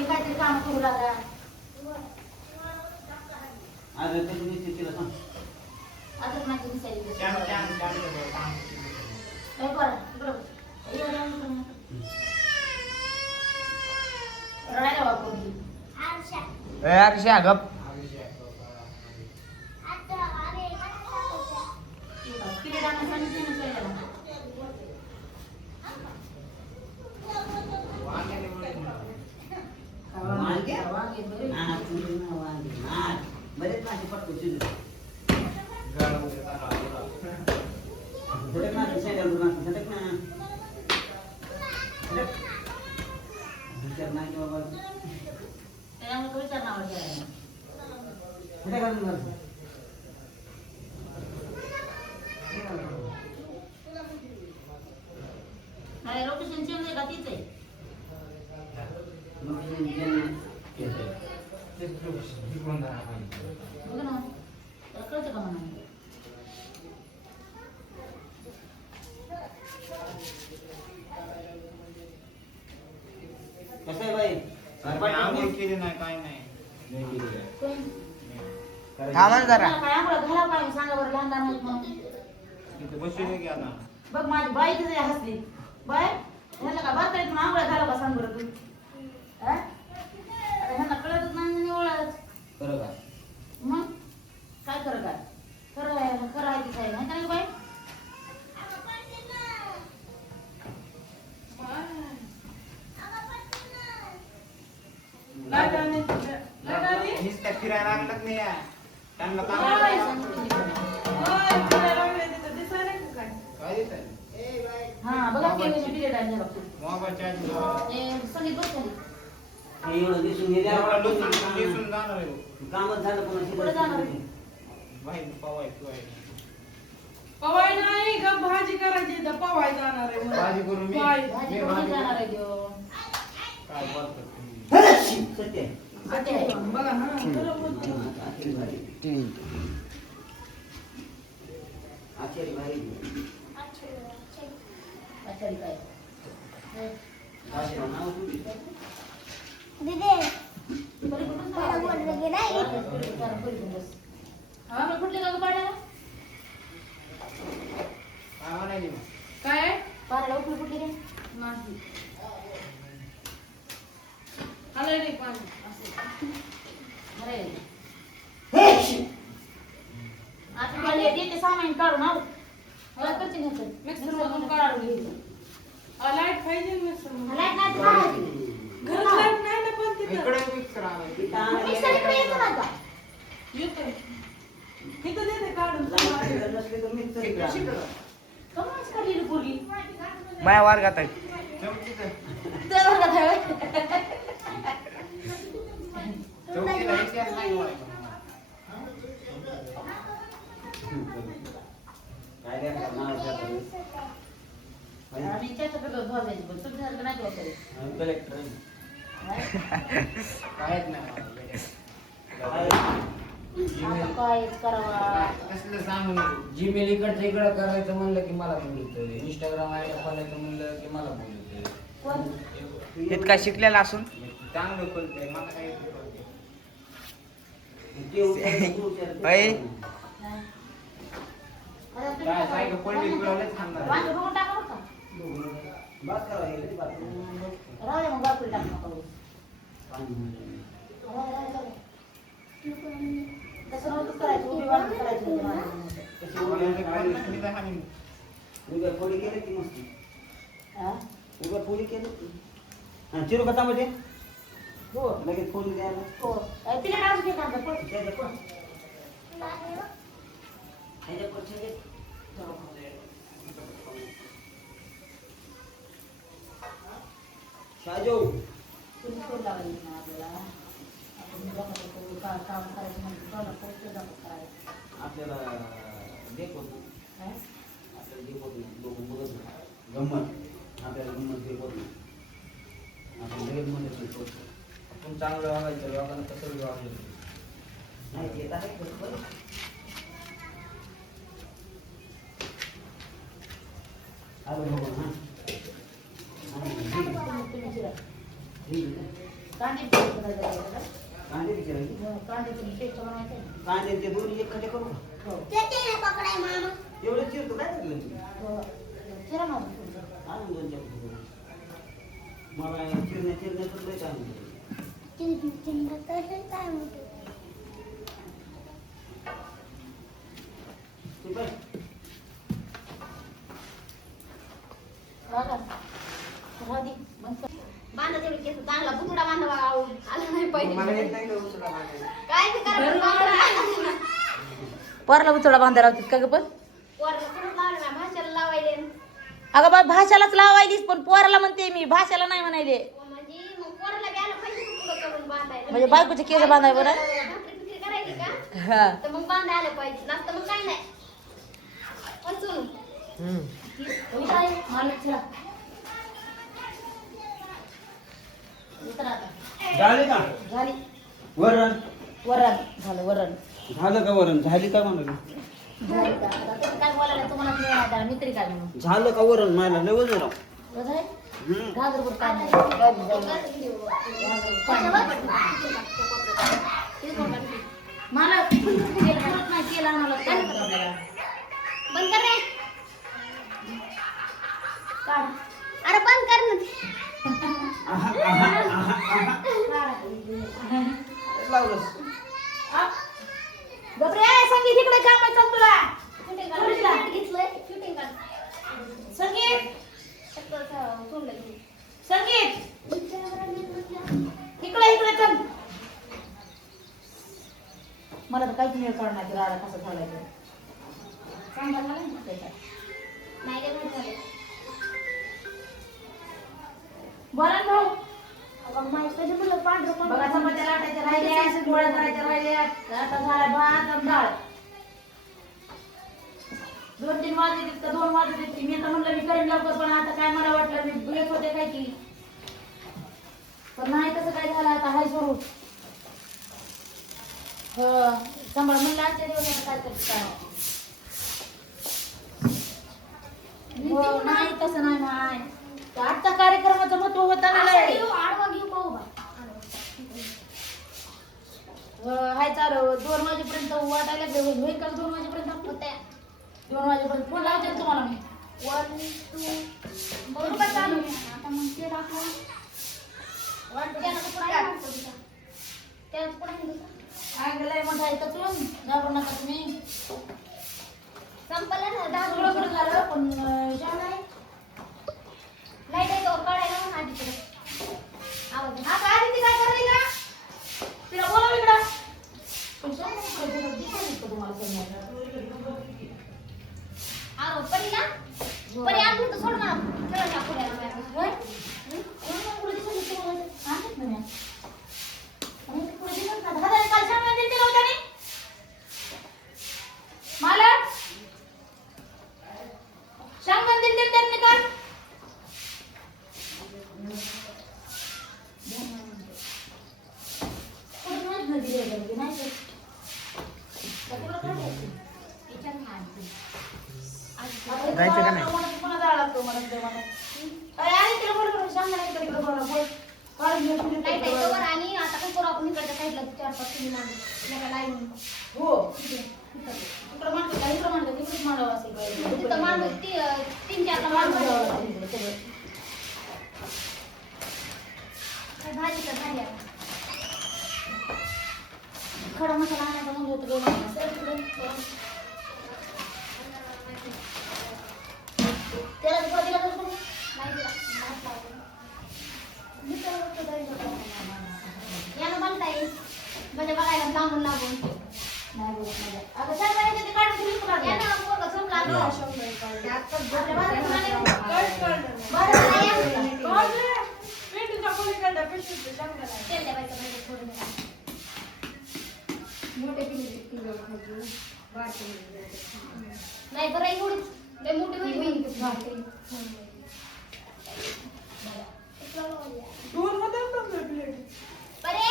काहीतरी काम करू लागा अर्षा गप बरेच माझे पटको शिजू कसं आहे बाई आंघोळ केली नाही काय नाही थांबा जरा सांगा बरं लहान लहान होत म्हणून इथं बसून घ्या ना बघ माझी बाई तिथे हसली बाय ह्याला का बात म्हणून आंघोळ घाला का सांग बरं तू ह्यांना कळतच नाही ओळख बरोबर मग काय खरं काय खरं आहे खरं आहे की काय नाही काय बाई नुसतं फिरायला लागलं नाही या. त्यांना काम काय देत हा बघा केवीचे पिरियड आहे जरा मोबाईल चार्ज हे संगीत बस खाली हे एवढं दिसून गेले दिसून जाणार आहे कामच झालं पुढे जाणार आहे. बाहेर पवाय किंवा पवाय नाही का भाजी करायची तर पवाय जाणार आहे मला. भाजी करून मी बाय. भाजी मी करून भाजी जाणार आहे देव काय बोलतात सत्य सत्य आहे. बघा ना खरं बोलते. आचारी भाई आचारी काय नाव तुझी बरी कुठून हा मग कुठले का पाडायला काय म्हणायची मग? काय आहे? पाडायला उठली कुठली रे नाही आलंय नाही पाणी असं. अरे आता मला येते सामान काढून आलो मला करते घ्यायचं मिक्सर मधून काढून घ्यायचं. लाईट पाहिजे ना मिक्सर मध्ये. लाईट नाही तर काढायची. घरात लाईट नाही ना पण तिथं इकडे मिक्सर आणायची मिक्सर इकडे येतो ना आता येतोय. इथं देते काढून नसले तर मिक्सर कमाच काढली पोरगी माया वर्गात आहे तर वर्गात आहे होय. चौकीला विचार नाही बोलायचं. काय द्या नाव आणि त्याच्याकडे धुवायची पण तुमच्यासारखं नाही वापरायचं. कलेक्टर काहीच नाही आता काय करावा कसलं सांगू नको. जीमेल इकडचं इकडं करायचं म्हणलं की मला बोलतोय, इंस्टाग्राम आयडी खोलायचं म्हणलं की मला बोलतोय. कोण इतका शिकलेला असून चांगलं बोलतंय मला काही बाई काय सायकल पडली तुला लय थांबणार. वांगे बघून टाका बरं का. बात करायला राहू दे मग बाजूला टाकू नका बघू. राहू दे. तसं नव्हतंच करायचं उभी वांगी करायची होती माझ्या. मी तर हाणीन. उद्या पोळी केली की मस्त हा? उद्या पोळी केली की हा चिरू का टमाटे हो लगेच फोडणी द्यायला हो तिला डान्स घेत आणलं पण त्याच्या पण ह्याच्या पण सगळे शाजो तुम्ही फोन लावायची ना आपल्याला आपण काम करायचं म्हणजे कोणाला पोस्ट करायचं आपल्याला देखो काय? आपल्याला देखो लोक बघत नाही. गंमत आपल्याला गंमत देखत नाही आपण लगेच मध्ये आपण चांगलं वागायचं तर लोकांना कसं वागलं. नाही ते तर आहे बरोबर. आलो बघू हा. तुम्ही शिरा. ठीक आहे. कांदे पेस्ट करायचं का? कांदे विचारायचे. कांदे तुम्ही पेस्ट बनवायचं आहे. कांदे ते दोन्ही एक खडे करू का? हो. एवढं चिरतो काय लागलं तुला? हो. शिरा मारून ठेवतो. आणून दोन चार किलो. मला चिरण्याचं लय काम आहे. ते पाय. बघा. राधी. मग बांधा तेवढे केस चांगला बुतडा बांधावा आला नाही पाहिजे मला येत नाही गं उचला मागायला. काय ते करा पोराला उचडा बांधायला लावतात का ग पण? पोराला कुठं लावलं ना भाषेला लावायले अगं बा भाषालाच लावायलीस पण पोराला म्हणते मी भाषाला नाही म्हणायले. म्हणजे मग पोराला बी आलं पाहिजे कुठं करून बांधायला म्हणजे बायकोचे केस बांधाय बरं. भाकरी बिकरी करायची का हा. तर मग बांधा आलं पाहिजे नसतं मग काय नाही वाचून झाले का झाली वरण वरण झालं वरण झालं का वरण झाली का म्हणाली झाली का? आता तुम्ही काय बोलायला तुम्हाला नाही माहिती आहे, मी तरी काय म्हणू. झालं का वरण मला लय वजन राव. बरं आहे? हम्म. गाजर बरं काय नाही. गाजर मला परत नाही केला आम्हाला आपल्याला. बंद कर रे काढ. अरे बंद कर ना लावलंस. गबरे संगीत इकडे काम आहे चल तुला. शूटिंग काढ घेतलंय शूटिंग काढ संगीत सोडलं संगीत इकडे इकडे चल. मला तर काहीच मिळ करणार नाही राडा कसा झालाय तो. चांगला झाला ना त्याचा. नाही रे नाही झालं बरं भाऊ कधी म्हणलं पांढरं बघा चपात्या लाटायच्या राहिल्या गोळ्या करायच्या राहिल्या आता झाला भात आणि डाळ. 2-3 वाजले का 2 वाजले की मी तर म्हणलं मी करीन लवकर पण आता काय मला वाटलं मी ब्रेक होते काय की पण नाही तसं काय झालं आता हाय सुरू. सांभाळ म्हणलं आजच्या दिवस आता काय करते काय हो, नाही तसं नाही माय आजचा कार्यक्रमाचं महत्व होता ना लय. आडवा घेऊ पाहू बा हाय चालू 2 वाजेपर्यंत वाटायला लागले होईल का 2 वाजेपर्यंत होत्या 2 वाजेपर्यंत फोन लावते ना तुम्हाला मी. 1 2 बरोबर का चालू आता मग ते दाखवा त्याच पुढे लय मोठा आहे का चुन घाबरू नका तुम्ही. संपलं ना सगळं बरं झालं पण जेवण आहे. लाईट आहे तो काढायला म्हणून आधी तिकडे आवाज हा काय ती काय करायली का तिला बोलाव इकडं. पण दिसायला का तुम्हाला समजायला? आरो परीला परी आणून तर सोड मला खेळायला पुढे होय? पुढे दिसायला तुम्हाला आणत नाही मी. आणि पुढे दिसत नाही. दादा काल सांगा दिलं नव्हतं नी? मालक सांगून दिलं त्यांनी काल. कोणी माहित नाही दिले घरी, नाही तर. त्याच्यावर काय द्यायचं? आता जायचं का नाही? पुन्हा जावं लागतं मला ते मला. अरे आणि तिला बोल बरं, सांग ना इकडे इकडे बोल, बोल. काढून घे, तुम्ही लाईट आहे बोल. तोवर आणि आता काय करू आपण इकडच्या साईडला 4-5 किलो मांडू लाईन हो इकडं मांडतो का इकडं मांडतो तिकडेच मांडावं असेल पाहिजे. तिथं मांडू 3-4 मांडून मांडू जावं लागतं इकडं सगळं. भाजी तर भाजी आहे खडा मसाला आणायचा म्हणजे होतं गं. सर तिकडे त्याला दुपार दिला का तुम्ही? नाही दिला भात लावला मी तर फक्त दही लावला. यानं बनता येईल म्हणजे बघायला लांबून लांबून नाही बोलत नाही. आता चार महिन्याचे ते काढून तुम्ही कुठं काढलं? यानं पोरगं झोपला आपल्या बाहेर कुणाला नाही? बाहेर बरं, नाही या. आपल्याला. पेटूच्या पलीकडल्या पेशंटचं शंका नाही. तेल द्यायचं म्हणजे थोडं नाही बरं एवढी लय मोठी होईल मी दोन होते ना तुमच्या प्लेट. बरे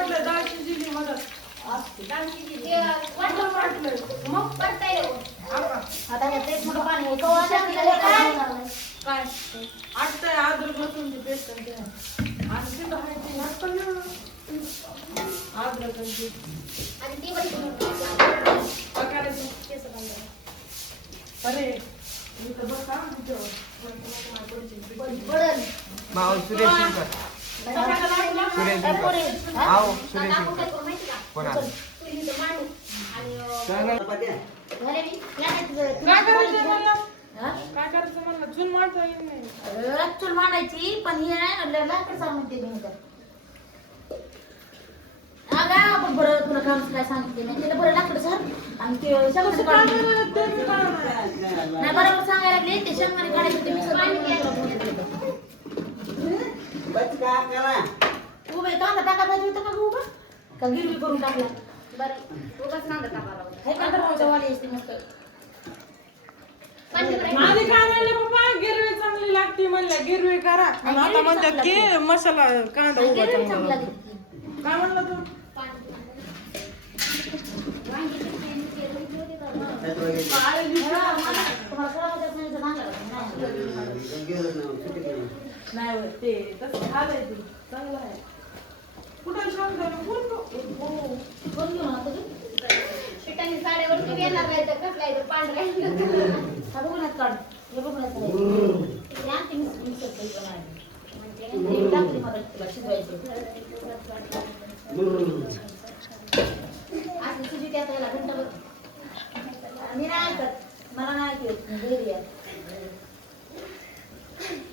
वाटलं दाळची जिली मदत मग पडताय हो. आता हे तेच मोठं पाणी आहे. कवा टाकलेलं हे काय होणार नाही. काय आटतंय अद्रक लसूणची पेस्ट आणि तिथं आहे ते नाटकं ना. अद्रक आणि ते. आणि ती बरी काय करायचं? केस बंद. अरे इथं बसा तिथं. पडल. माव सुरेश शिंकर सुरेश शिंकर आहो सुरेश आपण शिंकर काय करू माहिती का? कोण आलं? तू इथं मांडू आणि चपात्या. झाले मी काय करायचं म्हणलं? हा? काय करायचं म्हणलं? चूल मारता येईल नाही. चूल मांडायची पण हे नाही लाकड सांगते मी तर अगं बरं तुला काम काय सांगते मी तिला बरं लाकड सर आणि ते शेंगदाणे काय काढून करायचं ते मी कळणार नाही. नाही बरोबर सांगायला लागले ते शेंगदाणे काढायचे ते मिक्सर पाणी घ्या. बस का करा. उभे कांदा टाका पाहिजे होता का गं उभा का गिरवी करून टाकला बरं उगाच नांदा टाकायला होता. हे कांदा वाली असते मस्त पाणी भरायचं. आधी काय म्हणले पप्पा गिरवी चांगली लागते म्हणलं गिरवी करा आणि आता म्हणतात की मसाला कांदा उभा गिरवी चांगला चांगली लागतो. लागते. काय म्हणलं तू? पाणी. वांगी चिरून केलं की होते का? त्याच्यावर घे. काय दिसलं? तुम्हाला कळावं त्याचं सांगितलं सांगा नाही गेलंच नाही, सुट्टी केली. नाही होय, ते तसं झालंय ते चांगलं आहे. कुठं शांत आहे? कोण तो? हो. कोण घेऊन आता तू शिटाने साड्यावर तू येणार नाही तर कसला आहे तो पांढरा हा बघूनच काढ हे बघूनच काढ या ती मिक्सर काही बनायची म्हणजे टाकली मला तुला शिजवायची असं तुझी त्यात याला घंटाभर मी नाही ऐकत मला नाही ऐकत घरी आहे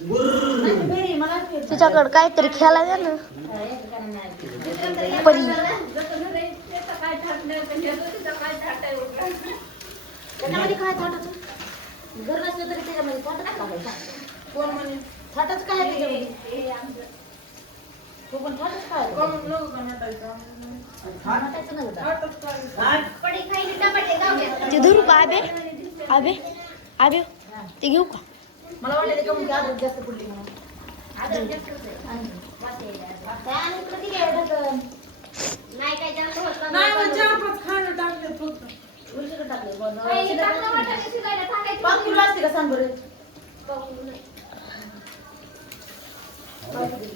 नाही, घरी मला ऐकत तुझ्याकडे काहीतरी खेळायला द्या ना परी त्याच्यामध्ये काय थाटाचं घर नसलं तरी त्याच्यामध्ये थाटच टाकायचं कोण म्हणे? थाटच काय आहे त्याच्यामध्ये तो पण थाटच काय कोण लोक का नटायचं? थाटायचं नाही होता आटच काय? पडी खायली टमाटे गावल्या. ते धरू का आबे आबे आबे ते घेऊ का मला वाटलं ते कमी आदत जास्त पडली म्हणून आदर जास्तच आहे. आणि वास यायला. आणि इकडं किती आहे ढकल नाही काय जास्त होत नाही मग 4-5 खाणं टाकले फक्त. उलटीकडे टाकले पहिले टाकलं वाटाणे शिजायला टाकायचं. पाच किलो असते का सांग बरं पाहून नाही.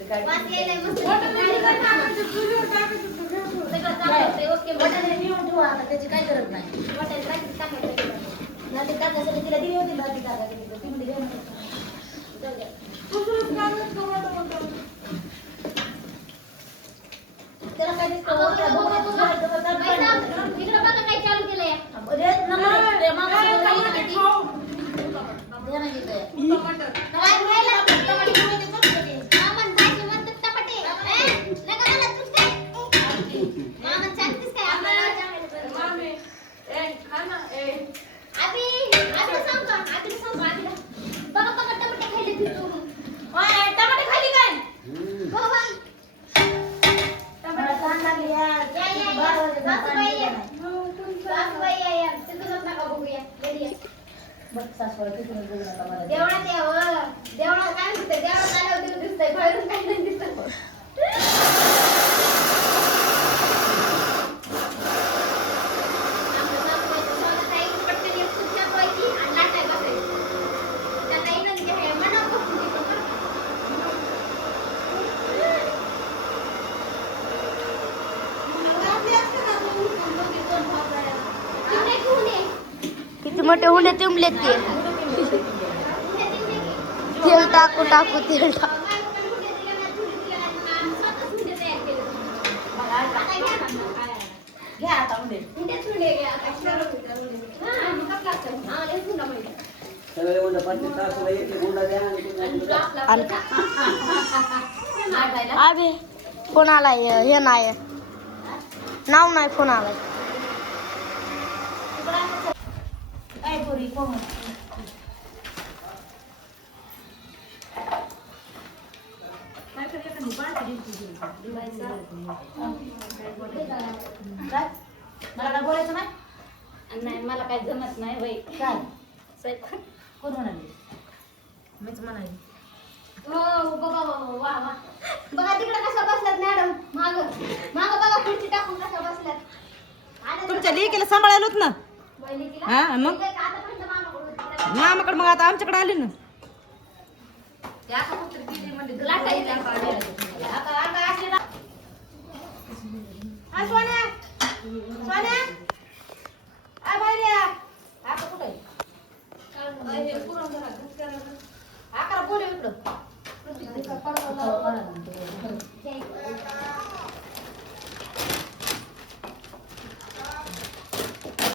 काय वास यायला मस्त. वाटाणे गाडीवर टाकायचं. टाकायचे, चुलीवर टाकायचे, तर घेऊन ठेव. सगळं चांगलं होतंय. ओके वाटाणे नेऊन ठेवा आता त्याची काय गरज नाही वाटाणे टाकायचं, टाकायचं. नाते टाकायसाठी तिला दिली होती भाजी टाकायची ती म्हणजे घेऊन जाऊ द्या. दुसरंच काय नाही का वाटतं? त्याला काय दिसतं अगं, बघा, बघा, बघा. बाई, इकडं बघा काय चालू केलंय. काय टमाटे खाऊ. काय व्हायला? मामन भाजी म्हणतात टमाटे. नका मला तूच काय? मामन सांगतेस काय? आपल्याला सांगायला पाहिजे. मामी, ए, खा ना, ए. आबीला सांग का? आबीला सांग का? आबीला. बघा बघा टमाटे खायले तू. टमाटे खाली काय हो बा. मला तहान लागली यार. या, या, या. 12 वाजता सासूबाई या. पाणी सासूबाई या, या. तिथूनच नका बघूया. घरी या. बघ सासवड तिथूनच बघू नका मला. देवळात यावं. देवळात काय दिसतंय? देवळात आल्यावर तिथं दिसतंय. बाहेरून काय नाही दिसत. आमच्या सासूबाईचं स्वागत आहे. पटकन एक खुर्च्या ठेवायची आणि लाटाय बसायचं. त्यांना इनच घ्या. मनावर बसून तिथं बरं. तिकडे घेऊन ये. किती मोठे हुंडे तुंबलेत ते तेल टाकू टाकू तेल टाकू घ्या आता म्हणजे सगळे म्हणलं 25 तासाला एक एक हुंडा द्या आणि तुम्ही आबे फोन आलाय हे नाही नाव नाही फोन आलाय काय पोरी कोण काय करते का मला काय बोलायचं नाही नाही मला काय जमत नाही बाई काय स्वयंपाक कोण म्हणाली मीच म्हणाली हो बघा वा वा बघा तिकडे कशा बसल्यात मॅडम माग माग बघा खुर्ची टाकून कशा बसल्यात आणि तुमच्या लेकीला सांभाळायलाच ना वहिनीला हा मग आतापर्यंत मामाकडे मामाकडे मग आता आमच्याकडे आली ना लाटा येते आता अशी सोन्या